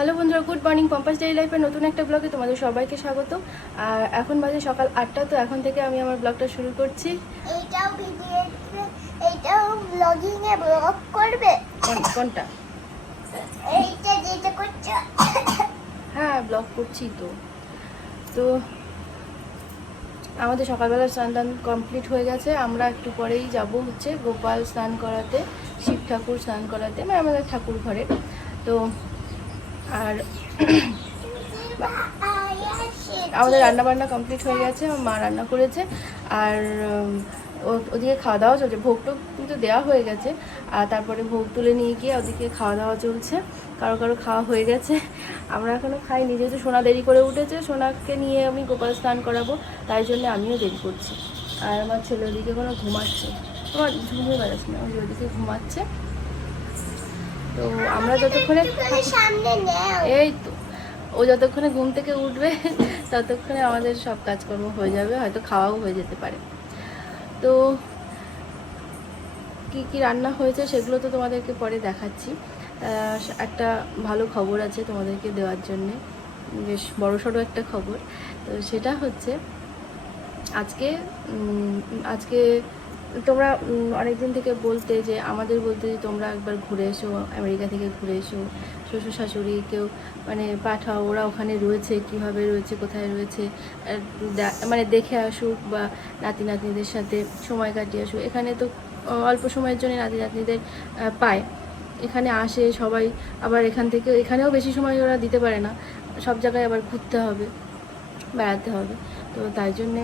Hello বন্ধুরা good morning পম্পাস daily লাইফের নতুন একটা ব্লগে তোমাদের সবাইকে স্বাগত। আর এখন বাজে সকাল আটটা তো এখন থেকে আমি আমার ব্লগটা শুরু করছি। এইটাও ভিডিও এইটাও ব্লগিং এ ব্লগ করবে? কোনটা? এইটা যেটা করছ? হ্যাঁ ব্লগ করছি তো। তো আমাদের সকালবেলা স্নান টান কমপ্লিট হয়ে গেছে। আমরা একটু পরেই যাব হচ্ছে গোপাল স্নান করাতে শিব ঠাকুর স্নান করাতে মানে আমাদের ঠাকুর ঘরে। তো আর আমাদের রান্না বান্না কমপ্লিট হয়ে গেছে, আমার মা রান্না করেছে, আর ওদিকে খাওয়া দাওয়া চলছে ভোগটো কিন্তু দেওয়া হয়ে গেছে, আর তারপরে ভোগ তুলে নিয়ে গিয়ে ওদিকে খাওয়া দাওয়া চলছে, কারও কারও খাওয়া হয়ে গেছে, আমরা এখনও খাইনি, যেহেতু সোনা দেরি করে উঠেছে, সোনাকে নিয়ে আমি গোপাল স্নান করাবো, তাই জন্য আমিও দেরি করছি, আর আমার ছেলে ওদিকে কোনো ঘুমাচ্ছে আমার ঝুমে বেড়াচ্ছে না ওদিকে ঘুমাচ্ছে তো আমরা যতক্ষণে এই তো ও যতক্ষণে ঘুম থেকে উঠবে ততক্ষণে আমাদের সব কাজকর্ম হয়ে যাবে হয়তো খাওয়াও হয়ে যেতে পারে। তো কি কি রান্না হয়েছে সেগুলো তো তোমাদেরকে পরে দেখাচ্ছি। একটা ভালো খবর আছে তোমাদেরকে দেওয়ার জন্যে বেশ বড় সড়ো একটা খবর। তো সেটা হচ্ছে আজকে আজকে তোমরা অনেক দিন থেকে বলতে যে, আমাদের বলতে যে তোমরা একবার ঘুরে এসো, আমেরিকা থেকে ঘুরে এসো, শ্বশুর শাশুড়ি কেউ মানে পাঠাও, ওরা ওখানে রয়েছে, কীভাবে রয়েছে, কোথায় রয়েছে মানে দেখে আসুক বা নাতি নাতনিদের সাথে সময় কাটিয়ে আসুক। এখানে তো অল্প সময়ের জন্য নাতি নাতনিদের পায়। এখানে আসে সবাই, আবার এখান থেকে, এখানেও বেশি সময় ওরা দিতে পারে না। সব জায়গায় আবার ঘুরতে হবে, বেড়াতে হবে। তো তাই জন্যে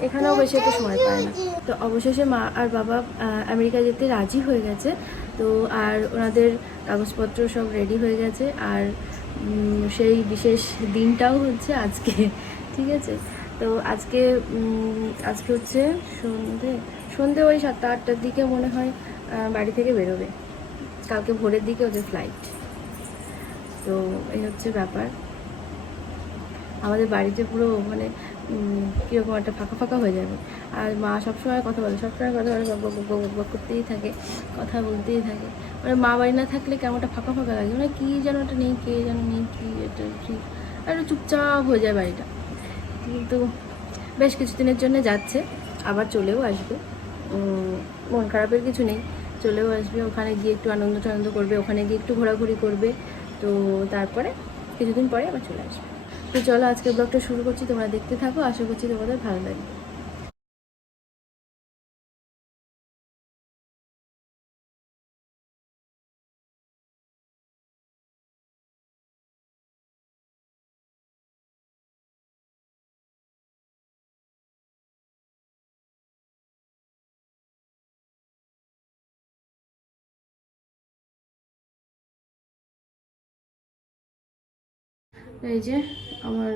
এখানেও বেশি একটা সময় পায় না। তো অবশেষে মা আর বাবা আমেরিকা যেতে রাজি হয়ে গেছে। তো আর ওনাদের কাগজপত্র সব রেডি হয়ে গেছে। আর সেই বিশেষ দিনটাও হচ্ছে আজকে, ঠিক আছে? তো আজকে আজকে হচ্ছে সন্ধে সন্ধে ওই সাতটা, আটটার দিকে মনে হয় বাড়ি থেকে বেরোবে। কালকে ভোরের দিকে ওদের ফ্লাইট তো এই হচ্ছে ব্যাপার। আমাদের বাড়িতে পুরো মানে কীরকম একটা ফাঁকা ফাঁকা হয়ে যাবে। আর মা সবসময় কথা বলে, সবসময় কথা বলে, বক বক করতেই থাকে, কথা বলতেই থাকে। মানে মা বাড়ি না থাকলে কেমনটা ফাঁকা ফাঁকা লাগে মানে কী যেন একটা নেই, কে যেন নেই, কী এটা কি, আর চুপচাপ হয়ে যায় বাড়িটা। কিন্তু বেশ কিছুদিনের জন্য যাচ্ছে, আবার চলেও আসবে। মন খারাপের কিছু নেই, চলেও আসবে, ওখানে গিয়ে একটু আনন্দ টানন্দ করবে, ওখানে গিয়ে একটু ঘোরাঘুরি করবে। তো তারপরে কিছুদিন পরে আবার চলে আসবে। তো চলো আজকে ব্লগটা শুরু করছি, তোমরা দেখতে থাকো, আশা করছি তোমাদের ভালো লাগবে। এই যে আমার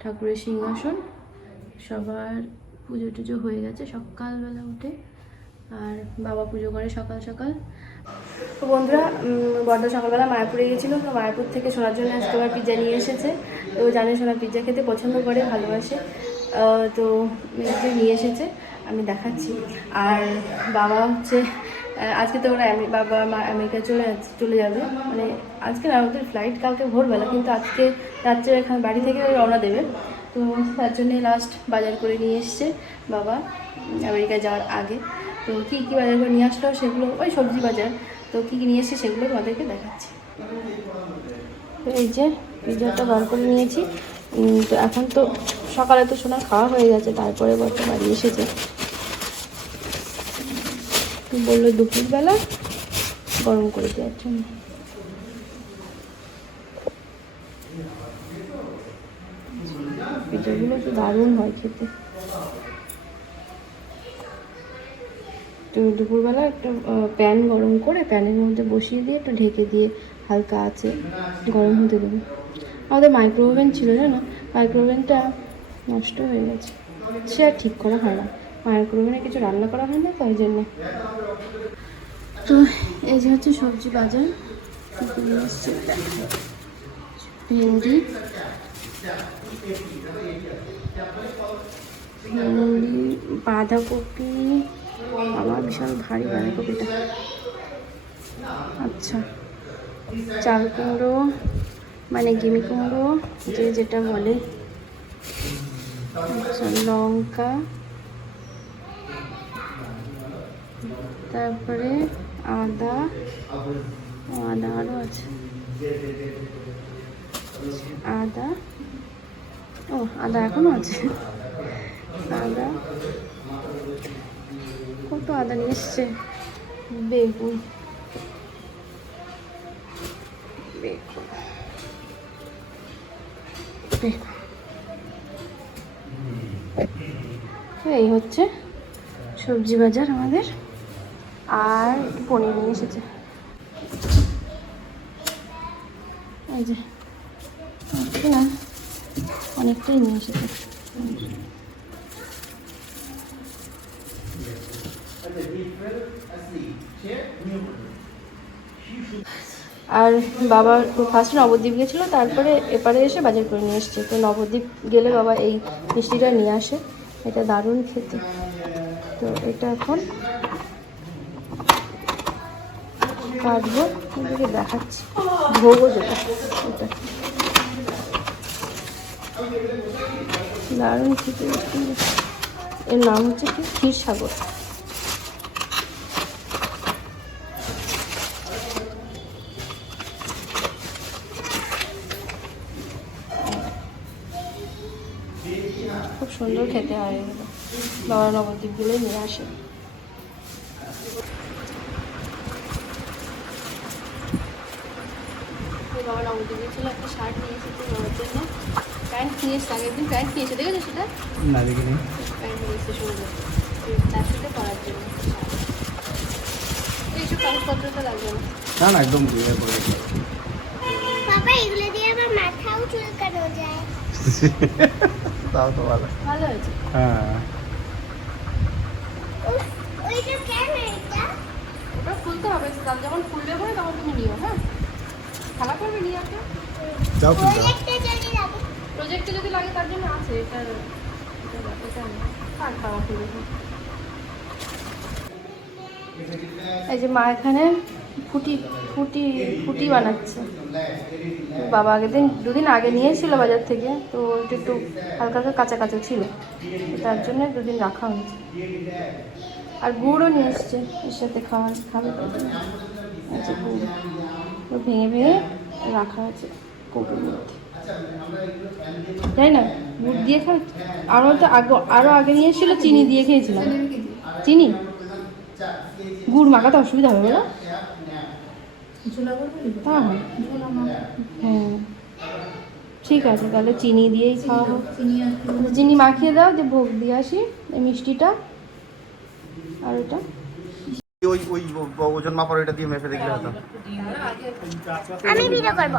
ঠাকুরের সিংহাসন। সবার পুজো টুজো হয়ে গেছে সকালবেলা উঠে। আর বাবা পুজো করে সকাল সকাল। তো বন্ধুরা বড়দা সকালবেলা মায়াপুরে গিয়েছিল। তো মায়াপুর থেকে সোনার জন্য আজকে আমার পিৎজা নিয়ে এসেছে। তো জানে সোনা পিৎজা খেতে পছন্দ করে, ভালোবাসে। তো নিয়ে এসেছে। আমি দেখাচ্ছি। আর বাবা হচ্ছে আজকে তো ওরা বাবা মা আমেরিকা চলে চলে যাবে। মানে আজকে না ওদের ফ্লাইট কালকে ভোরবেলা কিন্তু আজকে রাত্রে এখানে বাড়ি থেকে রওনা দেবে। তো তার জন্যে লাস্ট বাজার করে নিয়ে এসছে বাবা উম, আমেরিকায় যাওয়ার আগে। তো কী কী বাজার করে নিয়ে আসলো সেগুলো ওই সবজি বাজার। তো কী কী নিয়ে এসছে সেগুলো তোমাদেরকে দেখাচ্ছি। এই যে পিজাটা বার করে নিয়েছি। তো এখন তো সকালে তো সোনার খাওয়া হয়ে গেছে তারপরে বর্তমানে বাড়ি এসেছে। বলল দুপুরবেলা, গরম করে দেওয়ার জন্য। পিজাগুলো তো দারুণ হয় খেতে। তো দুপুরবেলা একটা প্যান গরম করে প্যানের মধ্যে বসিয়ে দিয়ে একটু ঢেকে দিয়ে হালকা আছে গরম হতে দেবো। আমাদের মাইক্রো ওভেন ছিল, জানো? মাইক্রো ওভেনটা নষ্ট হয়ে গেছে। সে আর ঠিক করা হয় না। ওভেনে কিছু রান্না করা হয় না তাই জন্য। তো এই যে হচ্ছে সবজি বাজার। ভেন্ডি ভেন্ডি বাঁধাকপি আমার বিশাল ভারী বাঁধাকপিটা। আচ্ছা চাল কুমড়ো মানে গিমি কুমড়ো যে যেটা বলে। আচ্ছা, লঙ্কা তারপরে আদা আদা আরও আছে। আদা, ও, আদা এখনও আছে। আদা, কত আদা নিয়ে এসছে? বেগুন। বেগুন। এই হচ্ছে সবজি বাজার আমাদের। আর একটু পনির নিয়ে এসেছে। এই যে, না, অনেকটাই নিয়ে এসেছে। আর বাবা ফার্স্ট নবদ্বীপ গেছিল, তারপরে এপারে এসে বাজার করে নিয়ে এসছে। তো নবদ্বীপ গেলে বাবা এই মিষ্টিটা নিয়ে আসে। এটা দারুণ খেতে। তো এটা এখন কাটবো দেখাচ্ছি। ভোগও যেটা এটা দারুণ খেতে এর নাম হচ্ছে কি? ক্ষীর সাগর। খুব সুন্দর খেতে হয় এগুলো। বাবা নবদ্বীপ গেলে নিয়ে আসে ওই বাবা একটা শার্ট নিয়ে এসেছে বাবার জন্য। প্যান্ট নিয়ে এসছে আগের দিন। প্যান্ট নিয়েছে দেখেছ সেটা? না দেখিনি। প্যান্ট নিয়ে এসছে সুন্দর তার সাথে পরার জন্য এইসব কাগজপত্র তো লাগবে না। না না একদম বাবা এগুলো দিয়ে আবার মাথাও চুলকানো যায়। তাও তো ভালো। ভালো হয়েছে। হ্যাঁ। ওইটা কেন এটা? ওটা খুলতে হবে। যখন খুলবে পরে তখন তুমি নিও হ্যাঁ? খেলা করবে নিয়ে আসবে। যাও তুমি যাও। প্রজেক্টে যদি লাগে তার জন্য আছে এটা। এই যে মা এখানে ফুটি ফুটি ফুটি বানাচ্ছে। বাবা আগের দিন দুদিন আগে নিয়েছিল বাজার থেকে তো ওইটা একটু হালকা হালকা কাঁচা কাঁচা ছিল। তার জন্য দুদিন রাখা হয়েছে। আর গুড়ও নিয়ে এসছে এর সাথে খাওয়া খাবে ভেঙে ভেঙে রাখা আছে তাই না? গুড় দিয়ে খাই আরও তো আগে আরও আগে নিয়ে এসেছিল চিনি দিয়ে খেয়েছিলাম। চিনি? গুড় মাখাতে অসুবিধা হবে বলো। তা হ্যাঁ। ঠিক আছে তাহলে চিনি দিয়েই খাওয়া হোক চিনি মাখিয়ে দাও যে ভোগ দিয়ে আসি এই মিষ্টিটা। আর এটা? ওই ওই ওজন মাপার ওইটা দিয়ে মেপে দেখলে হতো। আমি ভিডিও করব।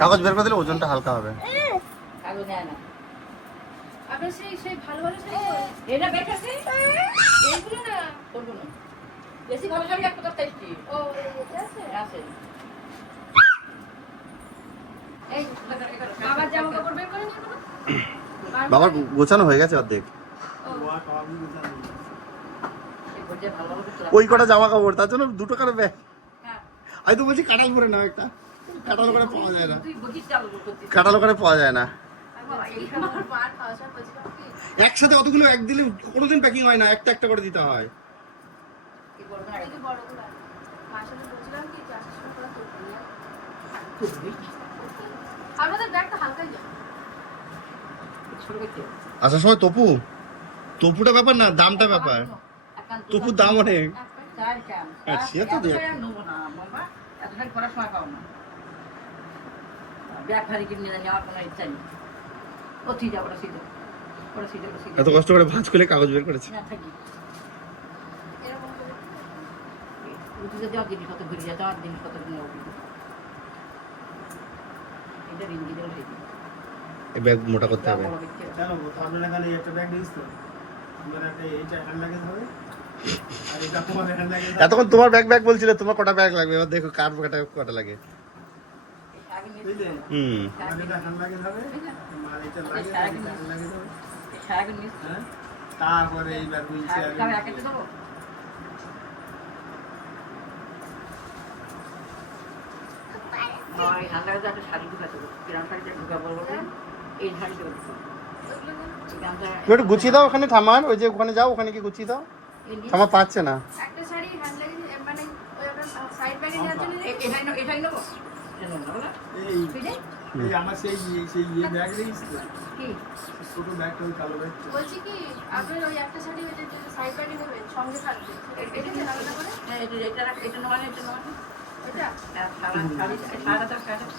কাগজ বের করে দিলে ওজনটা হালকা হবে। আপনার সেই সেই ভালো ভালো এটা বেঁচেছি এইগুলো না। করব না। বেশি ভালো শাড়ি একটা তো টেস্টি ও এটা আছে। আছে বাবার বের করে বাবার গোছানো হয়ে গেছে অর্ধেক। ওই কটা জামা কাপড় তার জন্য দুটো করে ব্যাগ হ্যাঁ। আমি তো বলছি কাটাল করে নাও একটা। কাটাল করে পাওয়া যায় না। কাটাল করে পাওয়া যায় না। একসাথে অতগুলো এক দিলে কোনোদিন প্যাকিং হয় না একটা একটা করে দিতে হয়। আসার সময় তপু? তপুটা ব্যাপার না দামটা ব্যাপার। তপুর দাম অনেক। হ্যাঁ, সে তো এত কষ্ট করে ভাঁজ করে কাগজ বের করেছি। জিনিসপত্র ঘুরে উঠি এটা এই ব্যাগ মোটা করতে হবে। কেন আপনার এখানে একটা ব্যাগ নিস তো আপনার একটা এইটা হ্যান্ড লাগেজ হবে? এতক্ষণ তোমার ব্যাগ ব্যাগ বলছিলে, তোমার কটা ব্যাগ লাগবে? এবার দেখো কার কটা কটা লাগে। একটা গুছিয়ে দাও, ওখানে থামার ওই যে ওখানে যাও, ওখানে কি গুছিয়ে দাও। থামা পাচ্ছে না। একটা শাড়ি হ্যান্ড লাগেজ মানে ওই আপনার সাইড ব্যাগে নেওয়ার জন্য এটাই নেবো- এটাই নেব। এটা নেব না, বলো? এই আমার সেই সেই ইয়ে ব্যাগ রেখেছি তো কি? ছোট ব্যাগটা ওই কালো ব্যাগটা বলছি কি আপনার ওই একটা শাড়ি ওই যে সাইড ব্যাগে নেবেন সঙ্গে থাকবে। এটা কি আলাদা করে? হ্যাঁ, এটা- এটা এটা নেওয়া এটা নেওয়া এটা? সারা- শাড়ি- সারা তো সারা-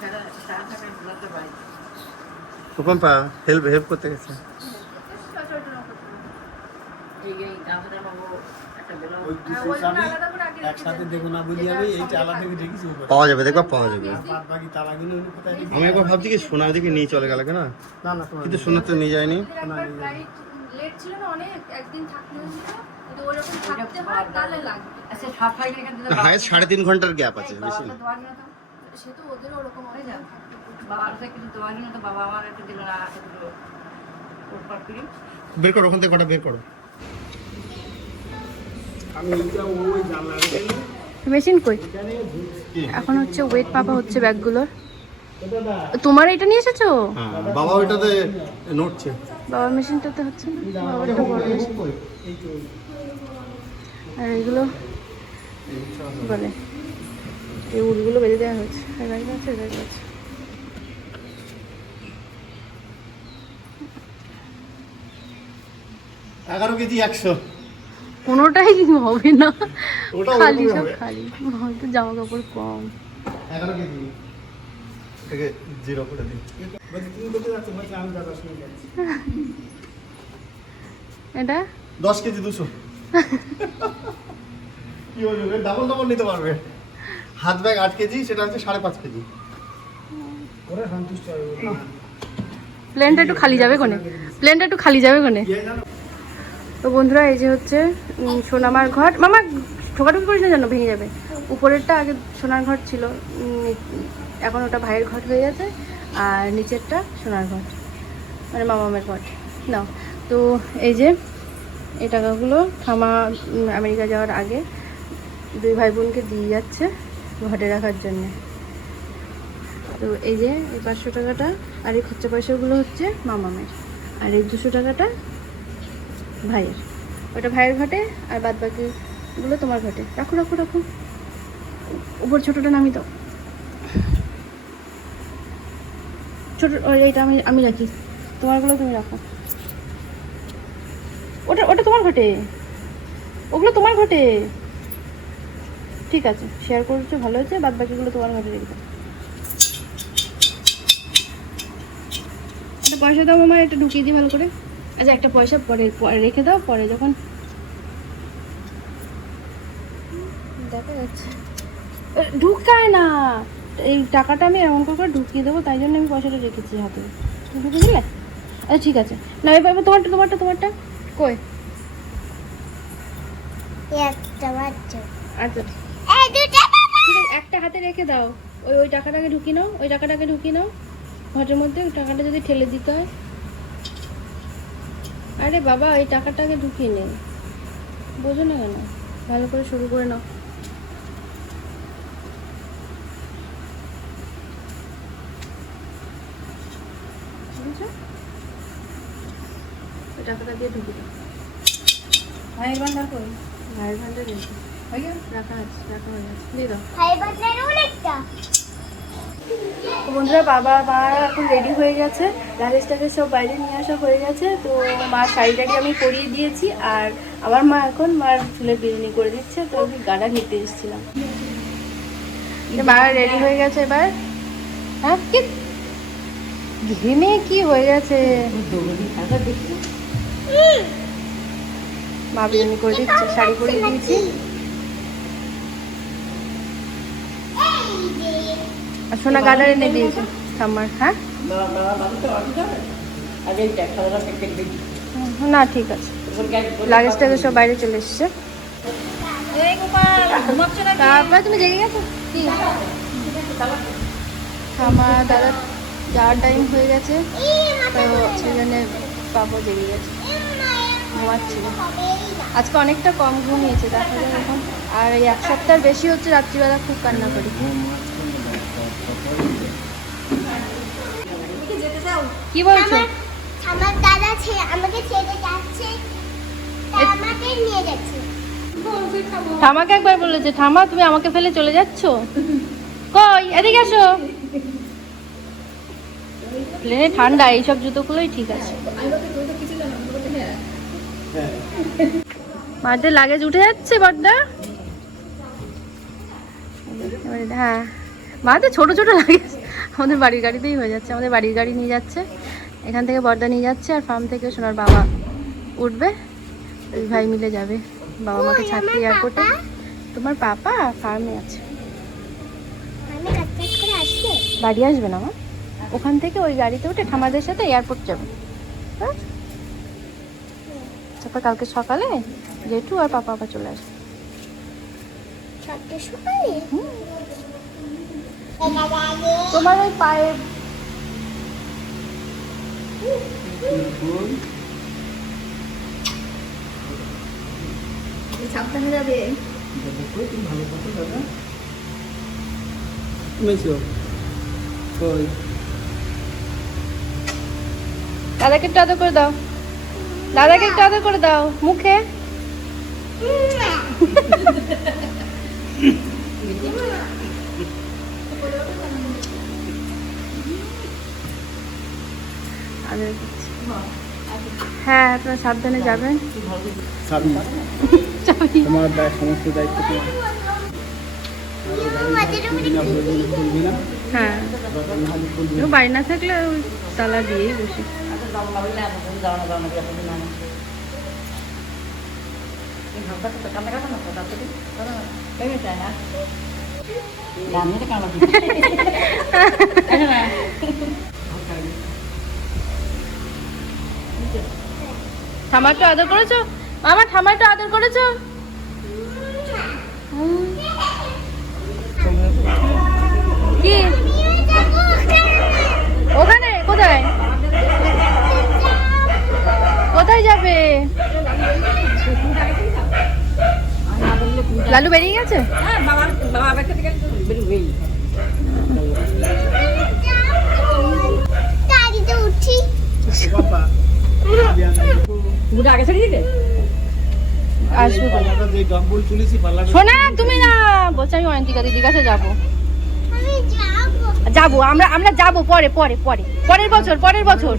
সারা- সারা থাকায় ব্লাউজটা বাইরে। রূপম্পা হেল্প হেল্প করতে গেছে। পাওয়া যাবে দেখবা পাওয়া যাবে। আমি একবার ভাবছি কি দিকে নিয়ে চলে গেল না কিন্তু তো নিয়ে যায়নি। হয়। আচ্ছা, হায়েস্ট সাড়ে তিন ঘণ্টার গ্যাপ আছে এই, বেশি না। তো দেওয়া গেলো তো। সে তো ওদের ওরকম হয়ে হয়ে যাবে। যাবে। বাবার কাছে কিছু দেওয়া তো বাবা আমার একটু দিল না একটা দিল। উপর ক্রিম বের করো ওখান থেকে কটা বের করো আমি এইটা ওই জানলা রেখে দিই। মেশিন কই? এখন হচ্ছে ওয়েট মাপা হচ্ছে ব্যাগগুলোর। তোমার এটা নিয়ে এসেছ? হ্যাঁ বাবা ওইটাতে নড়ছে। বাবার মেশিনটাতে হচ্ছে আর এগুলো? বলে। এই উলগুলো বেঁধে দেওয়া হয়েছে আর ব্যাগে আছে ব্যাগে আছে। এগারো কেজি একশো। কোনোটাই হবে না। খালি সব খালি। হয়তো জামা কাপড় কম এটা? দশ কেজি দুশো। কি বলবে ডাবল ডাবল নিতে পারবে। হাত ব্যাগ আট কেজি সেটা হচ্ছে সাড়ে পাঁচ কেজি। প্লেনটা একটু খালি যাবে কোনে? প্লেনটা একটু খালি যাবে কোনে? তো বন্ধুরা, এই যে হচ্ছে সোনামার ঘর মামা, ঠোকাঠুকি করিস না যেন? ভেঙে যাবে। উপরেরটা আগে সোনার ঘর ছিল এখন ওটা ভাইয়ের ঘর হয়ে গেছে, আর নিচেরটা সোনার ঘর মানে মামামের ঘর নাও। তো এই যে, এই টাকাগুলো থামা আমেরিকা যাওয়ার আগে দুই ভাই বোনকে দিয়ে যাচ্ছে ঘরে রাখার জন্যে। তো এই যে, এই পাঁচশো টাকাটা আর এই খরচা পয়সাগুলো হচ্ছে মামামের। আর এই দুশো টাকাটা ভাইয়ের। ওটা ভাইয়ের ঘটে আর বাদ বাকিগুলো তোমার ঘটে। রাখো রাখো রাখো। উপর ছোটোটা নামি দাও। ছোট এইটা আমি আমি রাখি। তোমারগুলো তুমি রাখো। ওটা ওটা তোমার ঘটে। ওগুলো তোমার ঘটে। ঠিক আছে শেয়ার করছ, ভালো হয়েছে বাদ বাকিগুলো তোমার ঘটে রেখে দাও। পয়সা দাও মামা, এটা ঢুকিয়ে দিই ভালো করে। আচ্ছা একটা পয়সা পরে পরে রেখে দাও পরে যখন দেখা যাচ্ছে। ঢুকায় না। এই টাকাটা আমি এমন করে ঢুকিয়ে দেবো তাই জন্য আমি পয়সাটা রেখেছি হাতে। তুমি দিলে? আচ্ছা ঠিক আছে। না এবার তোমারটা তোমারটা তোমারটা। কই? একটা আচ্ছা। একটা হাতে রেখে দাও। ওই ওই টাকাটাকে ঢুকিয়ে নাও ওই টাকাটাকে ঢুকিয়ে নাও। ঘরের মধ্যে টাকাটা যদি ঠেলে দিতে হয়। আরে বাবা ওই টাকাটাকে ঢুকিয়ে নে। বোঝো না কেন? ভালো করে শুরু করে নাও। টাকাটা দিয়ে ঢুকিয়ে দাও। ভাইয়ের বান্ধার কই? ভাইয়ের ভান্ডার রেখে হয়ে গেল? রাখা আছে রাখা হয়ে গেছে। দিয়ে দাও। ভাই বাচ্চার অনেকটা। বন্ধুরা, বাবা, মা এখন রেডি হয়ে গেছে। লাগেজটাকে সব বাইরে নিয়ে আসা হয়ে গেছে। তো মা শাড়িটাকে আমি পরিয়ে দিয়েছি আর আমার মা এখন মার চুলে বিরিয়ানি করে দিচ্ছে। তো আমি গাডা নিতে এসেছিলাম। মা রেডি হয়ে গেছে এবার। হ্যাঁ? কি? ঘেমে কি হয়ে গেছে? মা বিরিয়ানি করে দিচ্ছে, শাড়ি পরিয়ে দিয়েছি। আর সোনা গাডার এনে দিয়েছে আমার হ্যাঁ। না, ঠিক আছে। বলে- লাগেজটাকে সব বাইরে চলে এসছে। তারপরে তুমি জেগে গেছো? কি? আমার দাদা, যাওয়ার টাইম হয়ে গেছে। তো সেই জন্য বাবু জেগে গেছে। ঘুমাচ্ছিল আজকে অনেকটা কম ঘুমিয়েছে দেখা যায় এখন। আর এই এক সপ্তাহ বেশি হচ্ছে, রাত্রিবেলা খুব কান্না করি কি বলছো? আমার দাদা আমাকে ছেড়ে যাচ্ছে আমাকে নিয়ে যাচ্ছে। ঠামাকে একবার বলেছে ঠামা তুমি আমাকে ফেলে চলে যাচ্ছ? কই এদিকে আসো। প্লেনে ঠান্ডা এইসব জুতোগুলোই ঠিক আছে। মাঝে লাগেজ উঠে যাচ্ছে বড্ডা হ্যাঁ মাঝে ছোট ছোট লাগেজ আমাদের বাড়ির গাড়িতেই হয়ে যাচ্ছে আমাদের বাড়ির গাড়ি নিয়ে যাচ্ছে। এখান থেকে বর্দা নিয়ে যাচ্ছে আর ফার্ম থেকে সোনার বাবা উঠবে। দুই ভাই মিলে যাবে। বাবা মাকে ছাড়তে এয়ারপোর্টে তোমার পাপা ফার্মে আছে। বাড়ি আসবে না মা। ওখান থেকে ওই গাড়িতে উঠে ঠামাদের সাথে এয়ারপোর্ট যাবে। হ্যাঁ তারপর কালকে সকালে জেঠু আর পাপা আবার চলে আসবে। তোমার ওই পায়ে সাবধানে যাবে মেছো কই দাদাকে একটু আদর করে দাও। দাদাকে একটু আদর করে দাও। মুখে? আদর হ্যাঁ আপনারা সাবধানে যাবেন। তোমার সমস্ত দায়িত্ব হ্যাঁ। বাড়ি না থাকলে ওই তালা দিয়েই বসি। আচ্ছা যাওয়া লাগলে এখন যাওয়া না যাওয়া না দিয়ে না এই ভাবটা তো কান্না কাটা না তার থেকে কেমন চায় না জানি তো কান্না ঠামাটো আদর করেছ? মামা ঠামাটো আদর করেছ? কি? ওখানে? কোথায়? কোথায় যাবে? লালু বেরিয়ে গেছে? হ্যাঁ বাবা ব্যাগটা থেকে বেরোবেই। ছেড়ে আসবে তুমি না বলছি আমি অয়ন্তিকা দিদির কাছে যাব। যাব। যাব আমরা আমরা যাব পরে পরে পরে। পরের বছর পরের বছর।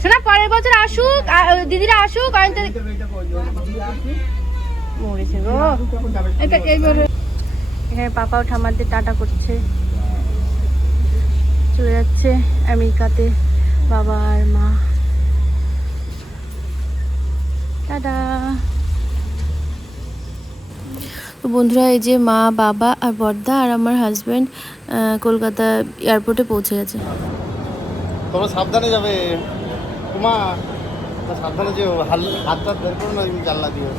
শোনি পরের বছর আসুক দিদিরা আসুক মরেছে গো। এখানে পাপাও ঠামারদের টাটা করছে। চলে যাচ্ছে আমেরিকাতে বাবা আর মা। টাটা। তো বন্ধুরা এই যে মা বাবা আর বর্দা আর আমার হাজব্যান্ড কলকাতা এয়ারপোর্টে পৌঁছে গেছে। তোমরা সাবধানে যাবে। তোমা সাবধানে যেও। হাত হাত বের করো না জানলা দিও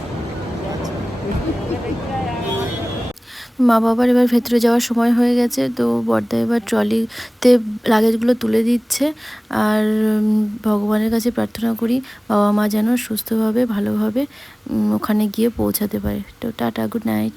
মা বাবার এবার ভেতরে যাওয়ার সময় হয়ে গেছে, তো বর্দা এবার ট্রলিতে লাগেজগুলো তুলে দিচ্ছে। আর ভগবানের কাছে প্রার্থনা করি বাবা মা যেন সুস্থভাবে, ভালোভাবে ওখানে গিয়ে পৌঁছাতে পারে। তো টাটা গুড নাইট